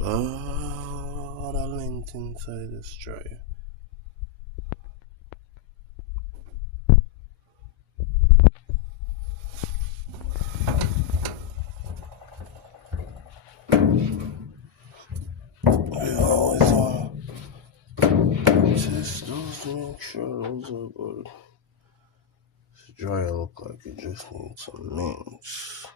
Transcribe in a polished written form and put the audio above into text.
lot of lint inside this dryer. I always want to test those to make sure those are good. This dryer look like it just needs some mints.